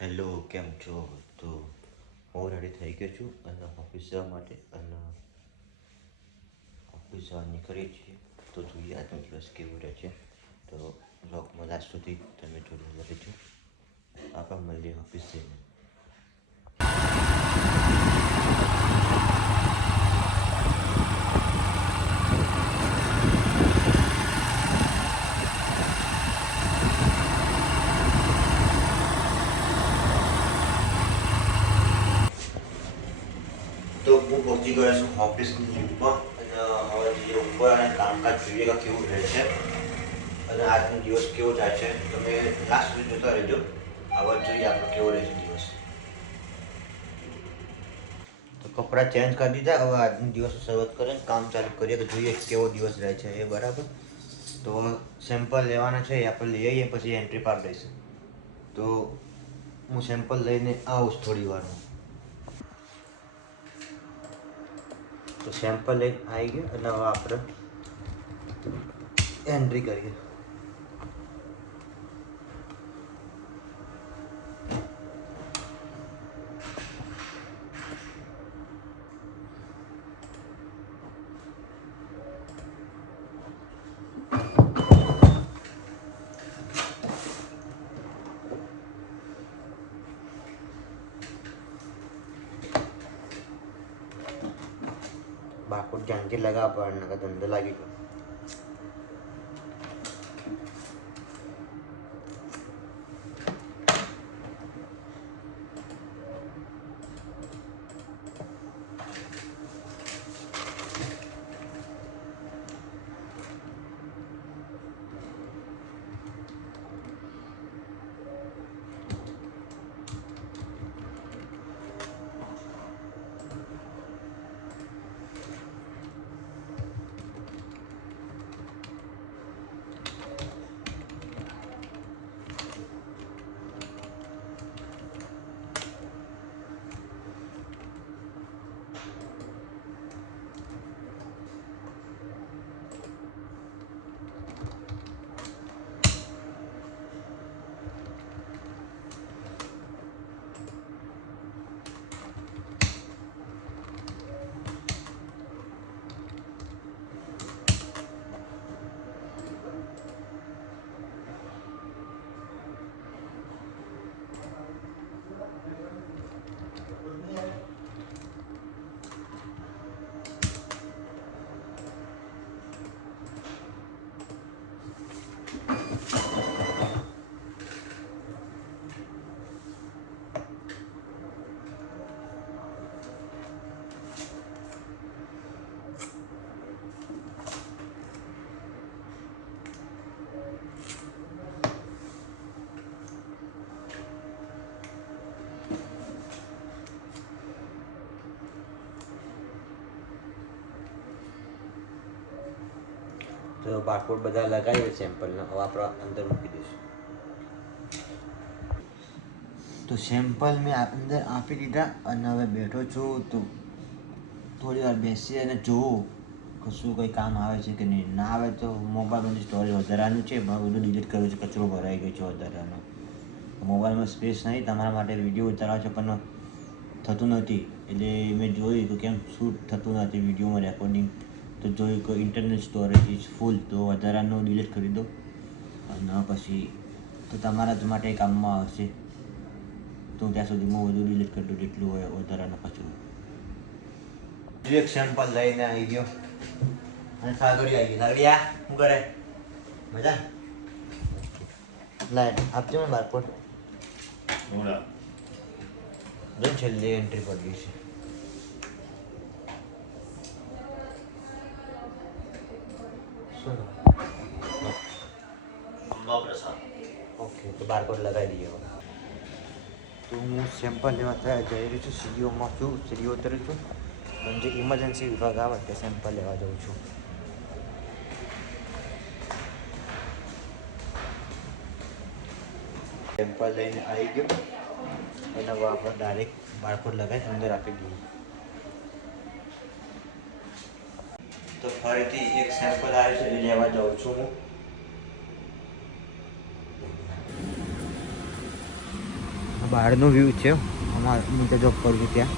Hello, કેમ છો? તો હું રેડી થઈ ગયો છું અને ઓફિસ જવા માટે અને ઓફિસ જવા નીકળીએ છીએ. તો જોઈએ આજનો દિવસ કેવો રહે છે. તો બ્લોગમાં લાસ્ટ સુધી તમે જોડે રહેજો. આપણે મળીએ ઓફિસ જઈને. તો હું પહોંચી ગયો છું ઓફિસની ઉપર અને હવે જઈએ ઉપર અને કામકાજ જોઈએ કે કેવું રહે છે અને આજનો દિવસ કેવો જાય છે. તમે લાસ્ટ સુધી જોતા રહેજો. હવે જોઈએ આપણો કેવો રહે છે દિવસ. તો કપડાં ચેન્જ કરી દીધા. હવે આજનો દિવસ શરૂઆત કરીને કામ ચાલુ કરીએ તો જોઈએ કેવો દિવસ રહે છે એ બરાબર. તો સેમ્પલ લેવાના છે એ આપણે લઈ આવીએ પછી એન્ટ્રી પાડી દઈશું. તો હું સેમ્પલ લઈને આવું થોડી વારમાં. તો સેમ્પલ લઈને આવી ગયો અને હવે આપણે એન્ટ્રી કરીએ. બારકોડ ધ્યાનથી લગાવવા પડે નકર ધંધો લાગી ગયો. તો બારકોડ બધા લગાવીએ સેમ્પલના. હવે આપણે અંદર મૂકી દઈશું. તો સેમ્પલ મેં અંદર આપી દીધા અને હવે બેઠો છું. તો થોડી વાર બેસી અને જોઉં કે શું કંઈ કામ આવે છે કે નહીં. ના આવે તો મોબાઈલની સ્ટોરેજ વધારાનું છે. બધું ડિલીટ કર્યું છે. કચરો ભરાઈ ગયો છે વધારાનો. મોબાઈલમાં સ્પેસ નહીં તમારા માટે વિડીયો ઉતારવા છે પણ થતું નથી. એટલે મેં જોયું કે કેમ શૂટ થતું નથી વિડીયોમાં રેકોર્ડિંગ. તો જોયું કે ઇન્ટરનલ સ્ટોરેજ ઇઝ ફૂલ. તો વધારાનું ડિલીટ કરી દો અને પછી તો તમારા જ માટે કામમાં આવશે. તો ત્યાં સુધીમાં બધું ડિલીટ કરી દો જેટલું હોય વધારાનો કચરો. એક સેમ્પલ લઈને આવી ગયો અને સાગડી આવી ગઈ. સાગડિયા શું કરે? મજા લાઈટ આપજો ને બારકોડ. જો છેલ્લી એન્ટ્રી પડી છે. શું ઓકે તો બારકોડ લગાવી દઈએ. તો હું સેમ્પલ લેવા જઈ રહ્યો છું. સીડીઓમાં છું. સીડીઓ ઉતરું છું અને જે ઇમરજન્સી વિભાગ આવે તે સેમ્પલ લેવા જાઉં છું. સેમ્પલ લઈને આવી ગયો અને હવે આપણે ડાયરેક્ટ બારકોડ લગાવી અંદર આપી દઈએ. તો ફરીથી એક સેમ્પલ આવ્યું છે એ લેવા જાઉં છું હું. બહારનો વ્યૂ છે અમારે હું તો જોબ કરું છું ત્યાં.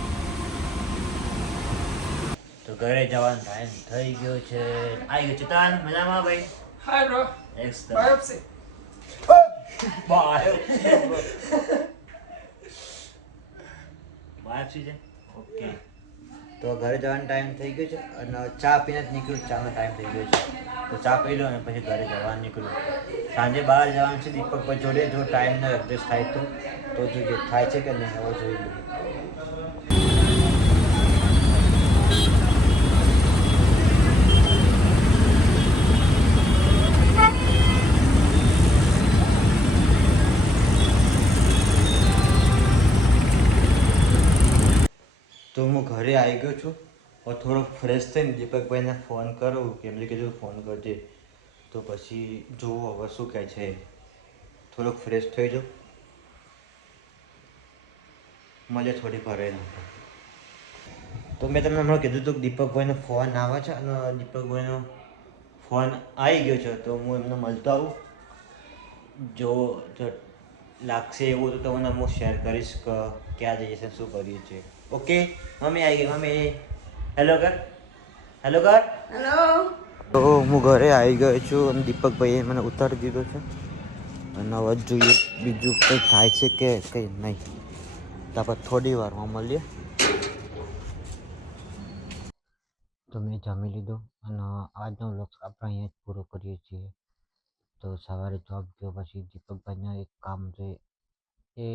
તો ઘરે જવાનો ટાઈમ થઈ ગયો છે. આવી ગયો ચેતન, મજામાં ભાઈ? Hi bro. એકદમ. Biopsy. બાયોપ્સી છે? ઓકે. તો ઘરે જવાનો ટાઈમ થઈ ગયો છે અને ચા પીને જ નીકળ્યું. ચાનો ટાઈમ થઈ ગયો છે તો ચા પી લો અને પછી ઘરે જવાનું નીકળ્યું. સાંજે બહાર જવાનું છે દીપકભાઈ જોડે. જો ટાઈમનો એડજસ્ટ થાય તો જોઈએ થાય છે કે નહીં હવે જોઈ લઈએ. તો હું ઘરે આવી ગયો છું. और થોડો ફ્રેશ થઈને દીપકભાઈને ફોન કરું કે એમને કીધું ફોન કરજે. તો પછી જોવો હવે શું કહે છે. થોડોક ફ્રેશ થઈ જાઉં. મળે થોડી વાર રહીને. તો મેં તમને હમણાં કીધું હતું કે દીપકભાઈનો ફોન આવે છે અને દીપકભાઈનો ફોન આવી ગયો છે તો હું એમને મળતો આવું. જો લાગશે એવું તો તમને હું શેર કરીશ કે ક્યાં જઈએ છીએ શું કરીએ છીએ. ઓકે મમ્મી આવી ગઈ. મમ્મી હેલો કર. હેલો કર. Hello. તો હું ઘરે આવી ગયો છું અને દીપકભાઈએ મને ઉતારી દીધો છે અને હવે જોઈએ બીજું કંઈ થાય છે કે કંઈ નહીં. તો આપણે થોડી વારમાં મળીએ. તો મેં જમી લીધું અને આજનો વ્લોગ આપણે અહીંયા જ પૂરો કરીએ છીએ. તો સવારે જોબ ગયો પછી દીપકભાઈને એક કામ છે એ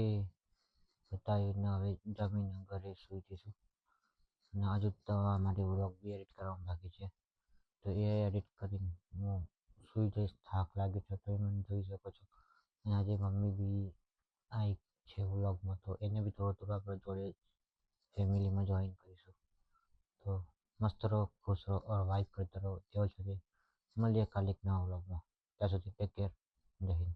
બતાવીને હવે જમીને ઘરે સૂઈ જઈશું. અને હજુ તો મારી વ્લોગ બી એડિટ કરવાનું બાકી છે તો એ એડિટ કરીને હું સૂઈ જઈશ. થાક લાગ્યો છે તો એ મને જોઈ શકો છો. અને આજે મમ્મી બી આવી છે વ્લોગમાં તો એને બી થોડું થોડું આપણે જોડે ફેમિલીમાં જોઈન કરીશું. તો મસ્ત રહો, ખુશ રહો और વાઇબ કરતા રહો. તેઓ સુધી મળીએ કાલે એક નવા વ્લોગમાં. ત્યાં સુધી ટેક કેર. જય હિન્દ.